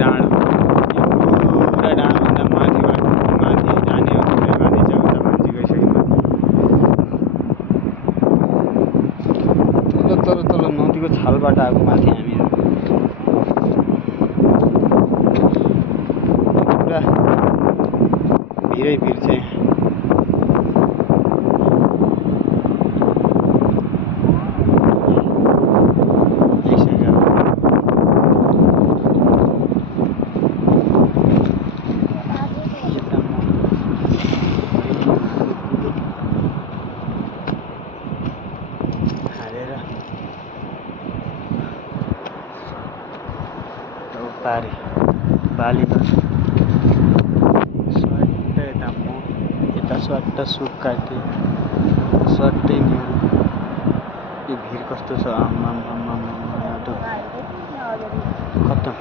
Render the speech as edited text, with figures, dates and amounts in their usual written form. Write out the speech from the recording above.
डाँडो यो पुरा डाँडोभन्दा माथिबाट माथि जाने हो भने माथि चाहिँ उता मान्छे गइसकेको तल तल नदीको छालबाट आएको माथि हामीहरू पुरा भिरै भिर चाहिँ पारे बाली स्वाट्ट यता म यता स्वाट्ट सुक काटेँ स्वाट्टै नि यो भिर कस्तो छ आम्माम कता